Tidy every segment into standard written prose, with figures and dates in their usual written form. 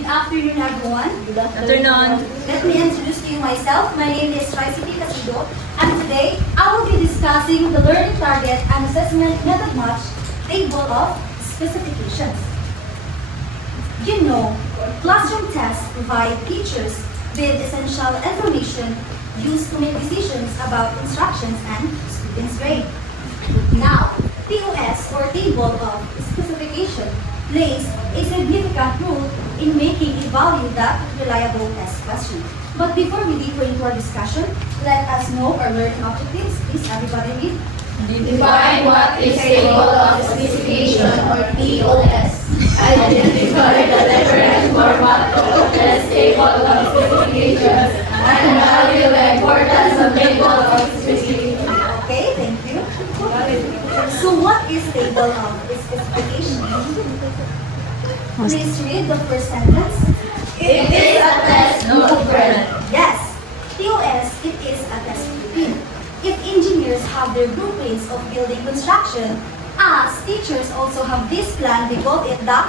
Good afternoon, everyone. Good afternoon. Let me introduce to you myself. My name is Tracy Casido, and today I will be discussing the learning target and assessment method match table of specifications. You know, classroom tests provide teachers with essential information used to make decisions about instructions and students' grade. Now, TOS or table of specification plays a significant role in making a valued reliable test question. But before we deeper into our discussion, let us know our learning objectives. Please everybody read. Define what is table of specification or TOS. Identify the different format of test table of specifications and value the importance of table of specification. Okay, thank you. So what is table of specification? Please read the first sentence. It is a test blueprint. Yes, TOS, it is a test blueprint. If engineers have their blueprints of building construction, as teachers also have this plan, we call it the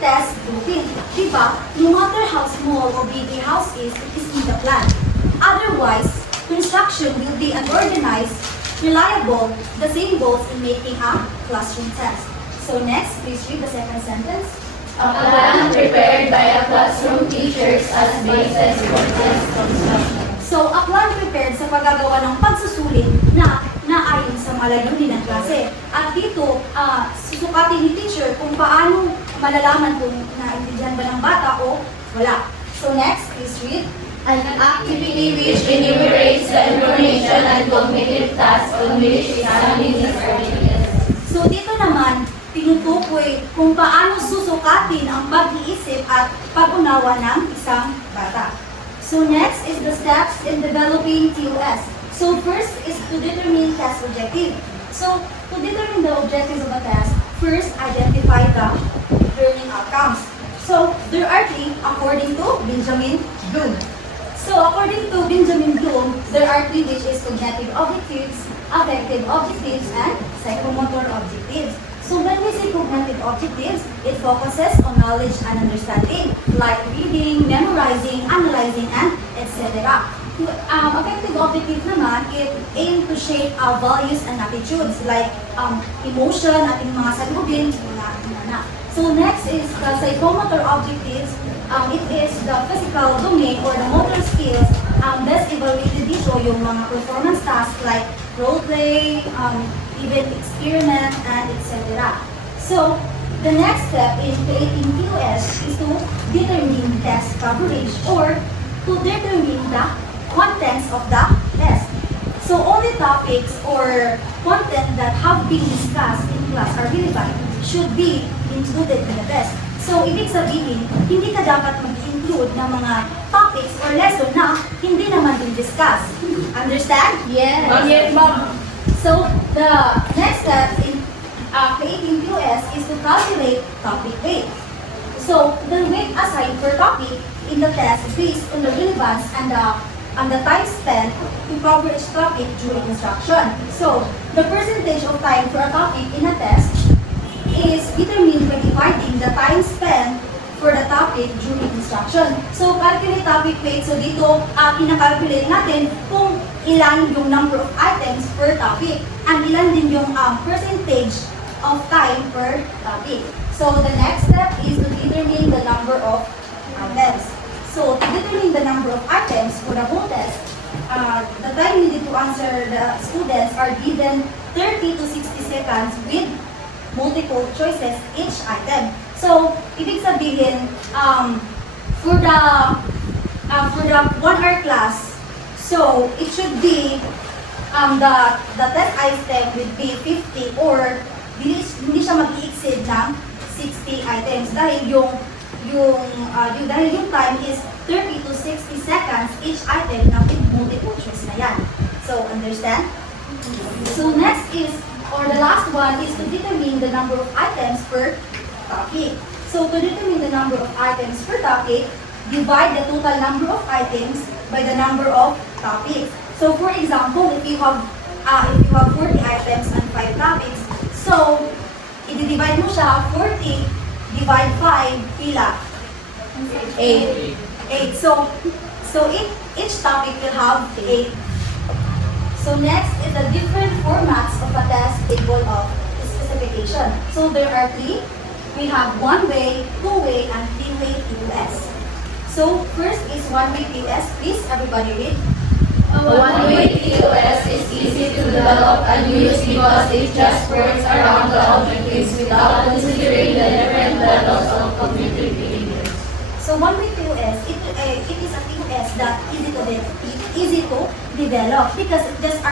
test blueprint. Diba? No matter how small or big a house is, it is in the plan. Otherwise, construction will be unorganized, reliable, the same goals in making a classroom test. So next, please read the second sentence. A plan prepared by a classroom teachers as basis for test construction. So, a plan prepared sa paggagawa ng pagsusulit na naayon sa malayunin ng klase. At dito, susukatin ni teacher kung paano malalaman kung naintindihan ba ng bata o wala. So next, please read. An activity which enumerates the information and cognitive tasks on which examining is focused. So dito naman, tinutukoy kung paano susukatin ang pag-iisip at pag-unawa ng isang bata. So next is the steps in developing TOS. So first is to determine test objective. So to determine the objectives of a test, first identify the learning outcomes. So there are three according to Benjamin Bloom. So according to Benjamin Bloom, there are three, which is cognitive objectives, affective objectives, and psychomotor objectives. So when we say cognitive objectives, it focuses on knowledge and understanding, like reading, memorizing, analyzing, and etc. Affective objectives naman, it aim to shape our values and attitudes, like emotion, ating mga salubin, na. So next is the psychomotor objectives. It is the physical domain or the motor skills. Best evaluated dito yung mga performance tasks like role play, even experiment, and etc. So the next step in creating TOS is to determine test coverage or to determine the contents of the test. So only topics or content that have been discussed in class are relevant should be included in the test. So, ibig sabihin, hindi ka dapat mag-include ng mga topics or lesson na hindi naman din discuss. Understand? Yes. Yes, ma'am. So, the next step in creating TOS is to calculate topic weight. So, the weight assigned per topic in the test is based on the relevance and the time spent to cover each topic during instruction. So, the percentage of time for a topic in a test is determined by dividing the time spent for the topic during instruction. So, calculate topic weight. So, dito, pinakalculate natin kung ilan yung number of items per topic and ilan din yung percentage of time per topic. So, the next step is to determine the number of items. So, to determine the number of items for the whole test, the time needed to answer the students are given 30 to 60 seconds with multiple choices each item. So, ibig sabihin, for the 1-hour class, so it should be the test item would be 50 or hindi siya mag-i-exceed ng 60 items dahil yung time is 30 to 60 seconds each item na with multiple choice na yan. So, understand? So, next is or the last one is to determine the number of items per topic. So to determine the number of items per topic, divide the total number of items by the number of topics. So for example, if you have 40 items and 5 topics, so i-divide mo siya 40 divide 5 pila. 8. 8. So each topic will have 8. So next is the different formats of a test table of specification. So there are 3. We have one-way, two-way, and three-way TOS. So first is one-way TOS. Please, everybody read. A one-way TOS is easy to develop and use because it just works around the objectives without considering the different levels of cognitive behavior. So one-way TOS, it is a TOS that easy to develop because it just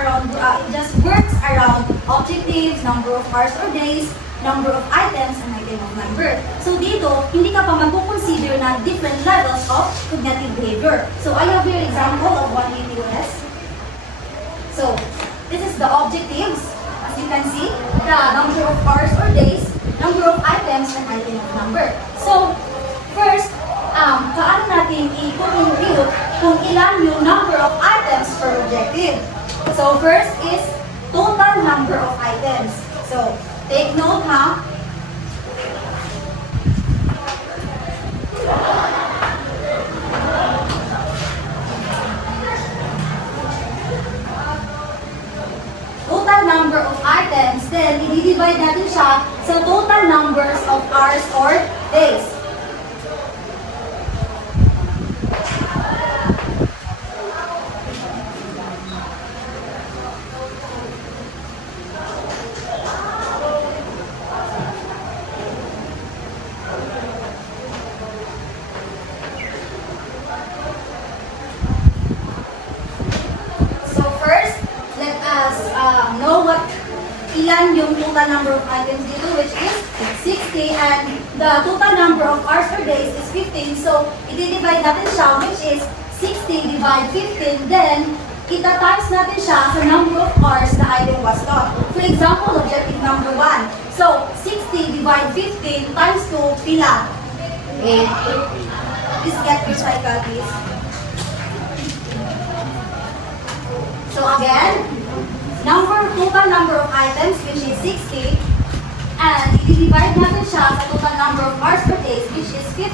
works around objectives, number of hours or days, number of items, and item of number. So dito, hindi ka pa mag-consider na different levels of cognitive behavior. So I have here example of one-way TOS. So this is the objectives. As you can see, the number of hours or days, number of items, and item of number. So first, paano natin i-compute kung ilan yung number of items per objective? So first is total number of items. So take note ha. Total number of items, then i-divide natin siya sa total numbers of hours or days. Know what ilan yung total number of items dito, which is 60, and the total number of hours or days is 15. So, i-divide natin siya, which is 60 divide 15, then ita-times natin siya sa number of hours the item was taught. For example, objective number 1. So, 60 divide 15 times 2, pila? 8. Please get your cycle, please. So, again, total number of items, which is 60, and i-divide natin siya sa total number of hours per days, which is 15.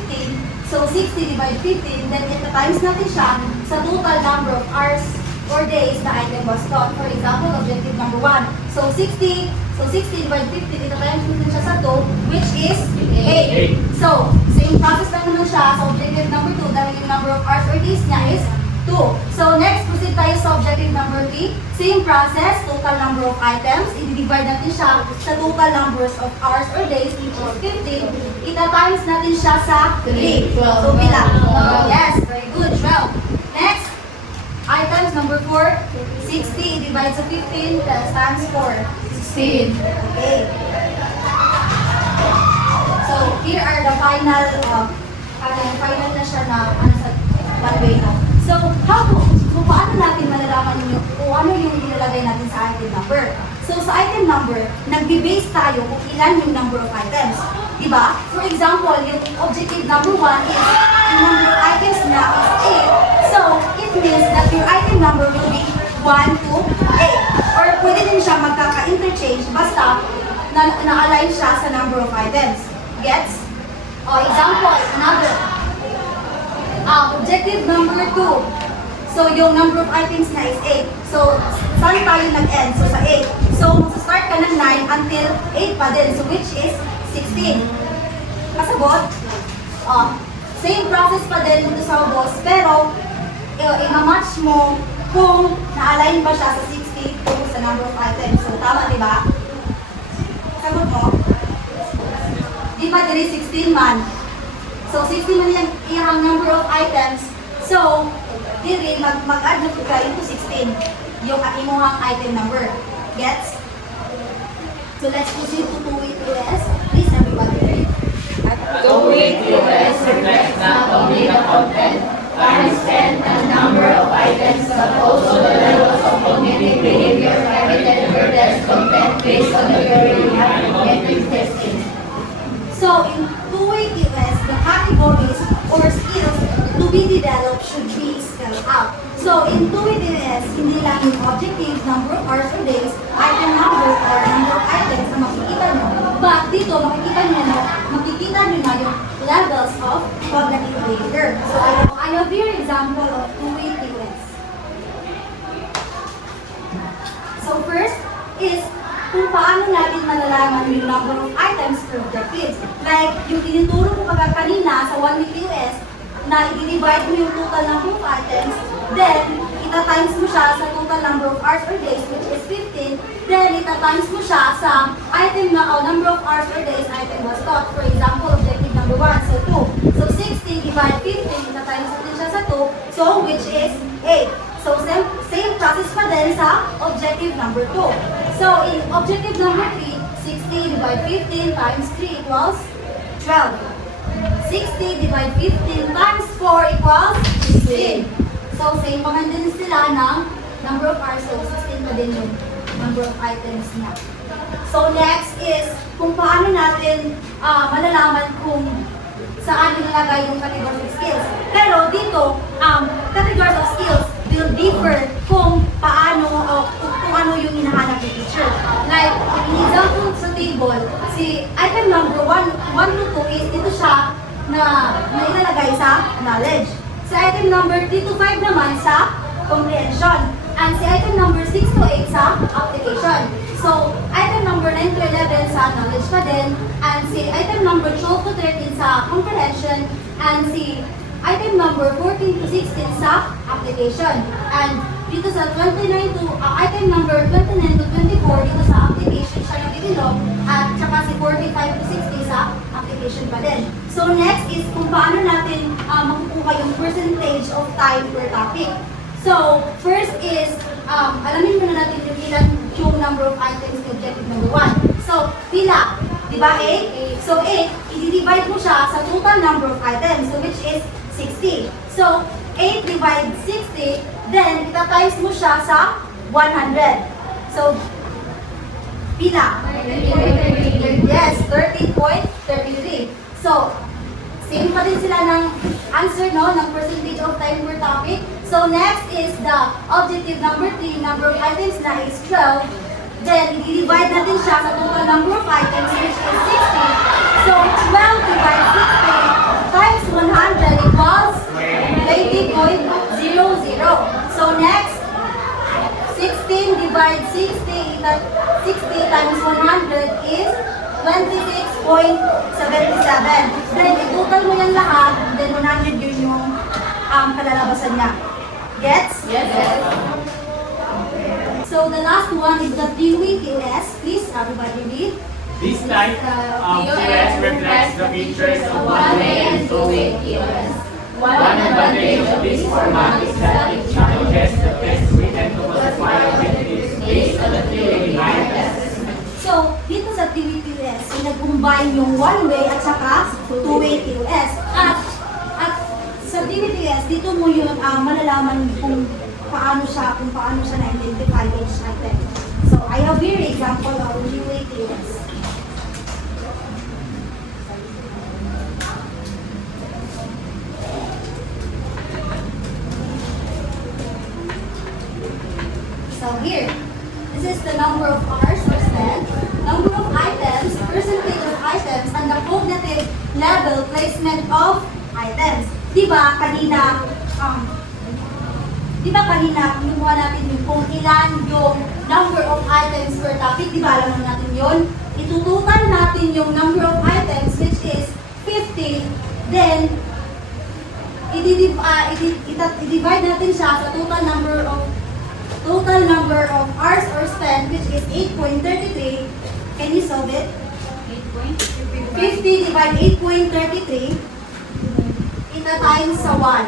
So, 60 divide 15, then ita-times natin siya sa total number of hours or days the item was taught. For example, objective number 1. So, 60 divide 15, ita-times natin siya sa 2, which is 8. So, same process lang naman siya sa objective number 2, dahil yung number of hours or days niya is 2. So, next, proceed tayo sa objective number 3. Same process, total number of items. I-divide natin siya sa total numbers of hours or days, which is 15. Ita-times natin siya sa 3. So, pila? Yes, very good, 12. Next, items number 4. 60, i-divide sa 15, times 4. 16. Okay. So, here are the final na siya na sa one way na. So, paano natin malalaman kung ano yung ilalagay natin sa item number? So, sa item number, nagbe-base tayo kung ilan yung number of items. Diba? For example, yung objective number 1 is yung number of items na is 8. So, it means that your item number will be 1 to 8. Or pwede din siya magkaka-interchange basta na-align siya sa number of items. Gets? Example, another. Objective number 2. So, yung number of items na is 8. So, saan tayo nag-end? So, sa 8. So, start ka ng 9 until 8 pa din. So, which is 16. Kasabot? Same process pa din dito sa boss. Pero, i-match mo kung na-align ba siya sa 60 kung sa number of items. So, tama, di ba? Sagot mo? Di ba dili 16 man? So, 60 man yung number of items. So, dili mag-add na ka into 16 yung imuhang item number. Gets? So, let's proceed to two-way TOS. Please, everybody read. Two-way TOS reflects not only the content, time spent, and number of items, but also the levels of cognitive behavior evident for test content based on the theory behind cognitive testing. So, in two-way TOS, the categories or skills to be developed should be spelled out. So, in two-way TOS, hindi lang yung objectives, number of hours or days, item number or number of items na makikita nyo. But dito, makikita nyo na yung levels of cognitive later. So I have here example of two-way TOS. So first is kung paano natin malalaman yung number of items per objectives. Like, yung tinuturo ko kanina sa one-way TOS, na i-divide mo yung total number of items, then ita-times mo siya sa total number of hours or days, which is 15, then ita-times mo siya sa item na, number of hours or days item was taught. For example, objective number 1, so 2. So 60 divide 15, ita-times natin siya sa 2, so which is 8. So same process pa din sa objective number 2. So in objective number 3, 60 divide 15 times 3 equals 12. 60 divide 15 times 4 equals 16. So, same pa man din sila ng number of hours. So, 16 pa din yung number of items niya. So, next is kung paano natin malalaman kung saan nilalagay yung categories of skills. Pero dito, categories of skills will differ kung paano o kung ano yung hinahanap ni teacher. Like, in example sa table, si item number 1 to 2 is dito siya na ilalagay sa knowledge. Si item number 3 to 5 naman sa comprehension. And si item number 6 to 8 sa application. So, item number 9 to 11 sa knowledge pa din. And si item number 12 to 13 sa comprehension. And si item number 14 to 16 sa application. And dito sa 29 to, item number 29 to 24 dito sa application siya nag-develop. At saka si 45 to 60 sa application pa din. So next is kung paano natin makukuha yung percentage of time per topic. So first is, alamin muna natin yung ilan yung number of items ni objective number 1. So pila, di ba 8? So 8, i-divide mo siya sa total number of items, so which is 60. So 8 divide 60, then ita-times mo siya sa 100. So pila? Yes, 30.33. So, same pa din sila ng answer, no? Ng percentage of time per topic. So, next is the objective number 3, number of items na is 12. Then, i-divide natin siya sa total number of items, which is 60. So, 12 divide 60 times 100 equals 20.00. So, next, 16 divide 60, 60 times 100 is 26.77. Then, i-total mo yan lahat, then 100 yun yung kalalabasan niya. Gets? Yes. So, the last one is the three-way TOS. Please, everybody read. This type of TOS reflects the features of one-way and two-way TOS. One advantage of this format is that it challenges the test written to classify objectives based on the theory behind the test. So, dito sa three-way TOS, nag-combine yung one-way at saka two-way TOS. At sa three-way TOS, dito mo yun malalaman kung paano siya na-identify each item. So, I have here example of three-way TOS. So here, this is the number of hours or spent, number of items, percentage of items, and the cognitive level placement of items. Diba kanina, kinuha natin yung kung ilan yung number of items per topic, diba alam natin yun? Itututal natin yung number of items, which is 50, then i-divide natin siya sa total number of hours or spent, which is 8.33. Can you solve it? 50 divide 8.33. Ita times sa 1.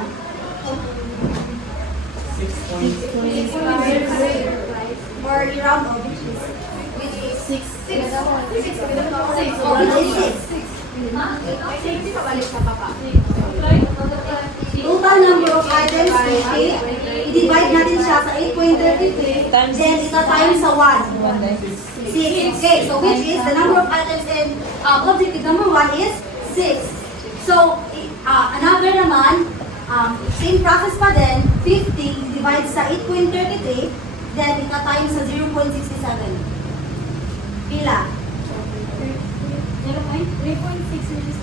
6.6. Or i-round off, which is 6. Total number of items, 50. I-divide natin siya sa 8.33. Then, ita times sa 1. 6. Okay, so which is the number of items in objective number 1 is 6. So, another naman, same process pa din, 50 divided sa 8.33, then ita times sa 0.67. Pila? 3.6 which is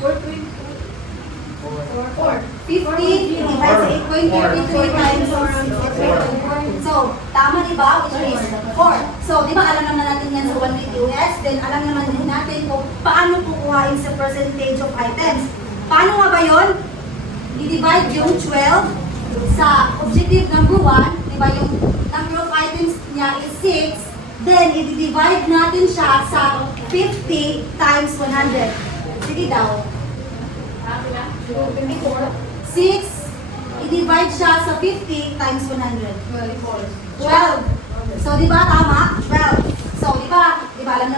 4. 33 times 4. So, tama di ba? Which is 4. So, di ba alam naman natin yan sa 1 with US? Then, alam naman din natin kung paano kukuhain sa percentage of items. Paano nga ba yun? I-divide yung 12 sa objective number 1. Di ba yung number of items niya is 6. Then, i-divide natin siya sa 50 times 100. Sige daw. 6, i-divide siya sa 50 times 100. 12. So, di ba tama? 12. So, di ba alam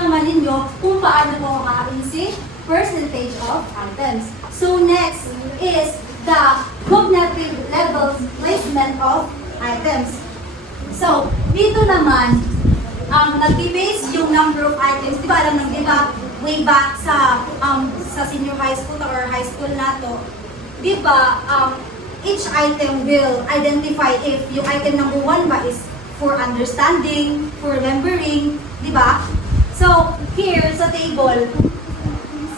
naman ninyo kung paano ko makaisip percentage of items. So, next is the cognitive level placement of items. So, dito naman, nag-base yung number of items. Di ba alam nang, di ba, way back sa senior high school or high school nato, di ba, each item will identify if yung item number 1 ba is for understanding, for remembering, di ba? So, here sa table,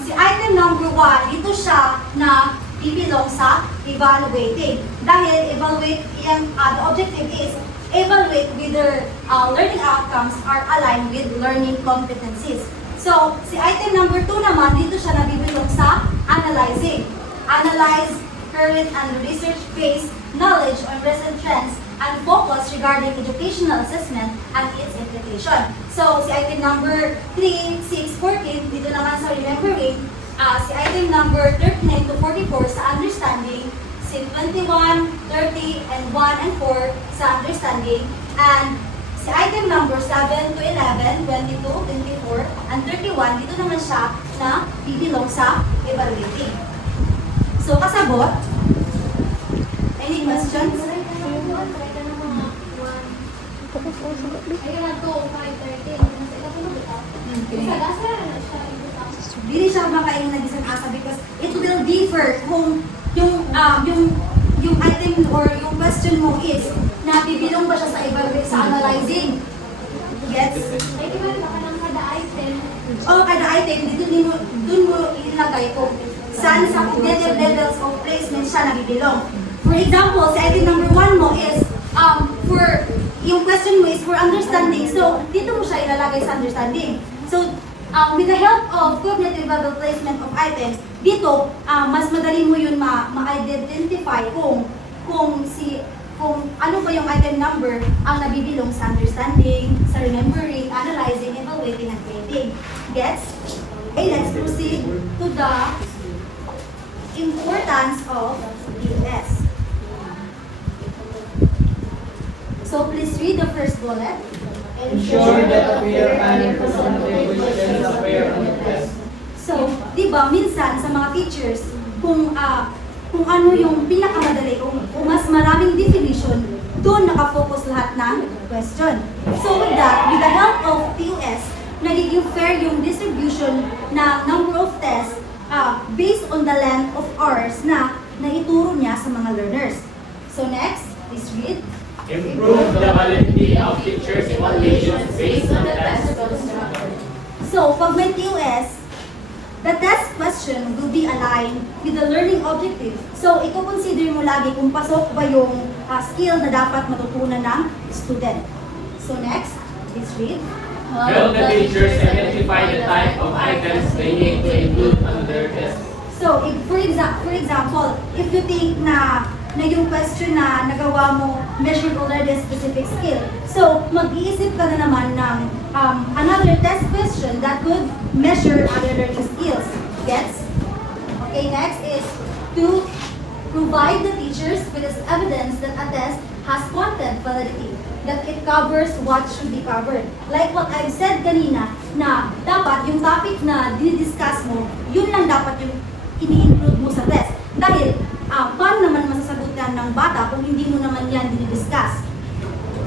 si item number 1, ito siya na bibilong sa evaluating. Dahil evaluate, the objective is evaluate whether learning outcomes are aligned with learning competencies. So, si item number 2 naman, dito siya nabibilong sa analyzing. Analyze current and research-based knowledge on recent trends and focus regarding educational assessment and its implication. So, si item number 3, 6, 14, dito naman sa remembering. Si item number 39 to 44 sa understanding. Si 21, 30, and 1 and 4 sa understanding. And si item number 7 to 11, 22, 24, and 31, dito naman siya na bibilong sa evaluating. So, kasabot? Any questions? Dili siya makain na isang asa because it will differ kung yung item or yung question mo is na bibilong ba siya sa evaluate sa analyzing. Gets? Oh, kada item, dun mo ilagay kung saan sa cognitive levels of placement siya nabibilong. For example, sa item number 1 mo is for yung question mo is for understanding. So, dito mo siya ilalagay sa understanding. So, with the help of cognitive level placement of items, dito, mas madali mo yun ma-identify kung ano ba yung item number ang nabibilong sa understanding, sa remembering, analyzing, evaluating, and creating. Gets? Okay, let's proceed to the importance of DOS. So please read the first bullet. Ensure that we are and questions appear on the test. So, di ba, minsan sa mga teachers, kung ano yung pinakamadali, kung mas maraming definition, doon nakafocus lahat ng question. So with that, with the help of TOS, nagiging fair yung distribution na number of tests based on the length of hours na naituro niya sa mga learners. So next, please read. Improve the validity of teachers' evaluations based on the test constructed. So, pag may TOS, the test question will be aligned with the learning objective. So, i-consider mo lagi kung pasok ba yung skill na dapat matutunan ng student. So, next, please read. Help the teachers identify the type of items they need to include on their test. So, if, for example, if you think na yung question na nagawa mo measured already a specific skill. So, mag-iisip ka na naman ng another test question that could measure other learning skills. Gets? Okay, next is to provide the teachers with evidence that a test has content validity, that it covers what should be covered. Like what I've said kanina, na dapat yung topic na dinidiscuss mo, yun lang dapat yung ini-include mo sa test. Dahil, paano naman masasagutan ng bata kung hindi mo naman yan dinidiscuss?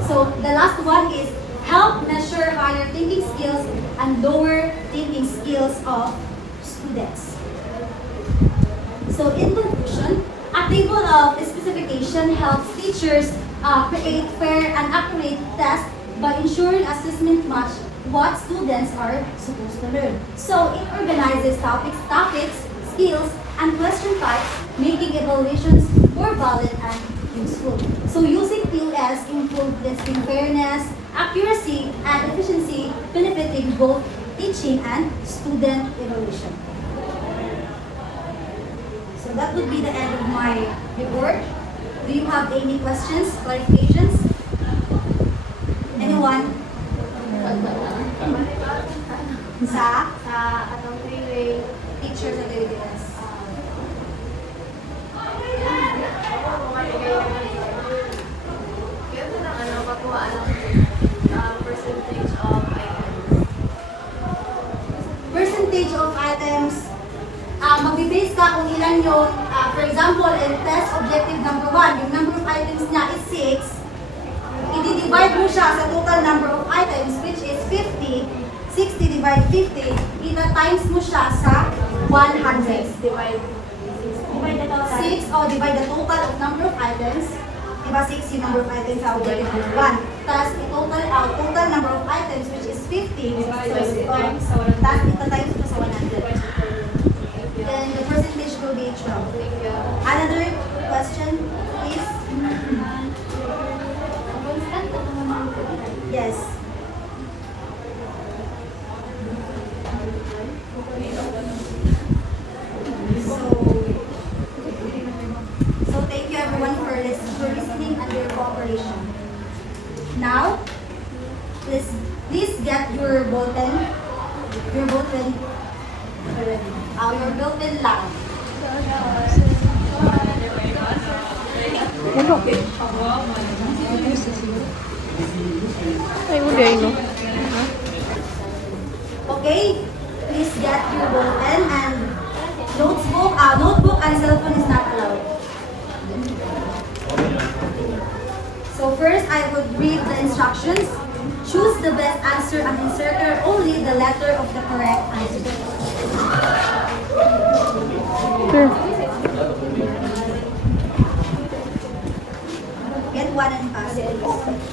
So, the last one is help measure higher thinking skills and lower thinking skills of students. So, in conclusion, a table of specification helps teachers create fair and accurate tests by ensuring assessment match what students are supposed to learn. So, it organizes topics, skills, And question 5, making evaluations more valid and useful. So using TOS improved testing fairness, accuracy, and efficiency, benefiting both teaching and student evaluation. So that would be the end of my report. Do you have any questions, clarifications? Anyone? Sa atong three-way teacher sa TOS. kaya ito lang pakuha percentage of items. Percentage of items, mag-base ka kung ilan yung, for example, in test objective number 1, yung number of items niya is 6, i-divide mo siya sa total number of items, which is 50, 60 divided 50, ita-times mo siya sa 100. Divide the total. 6, o divide the total of number of items, diba 6 yung number of items sa objective number 1. Tapos i-total out, total number of items, which is 50, tapos ita-times mo sa 100. Then the percentage will be 12. Thank you. Another question, please? Yes. So thank you everyone for listening and your cooperation. Now, please get your ballpen. Your ballpen. Your ballpen lang. Ay, uday, no? Okay, please get your ballpen and notebook and cell phone is not allowed. So first, I would read the instructions. Choose the best answer and insert only the letter of the correct answer. Sure. Get one and pass, please.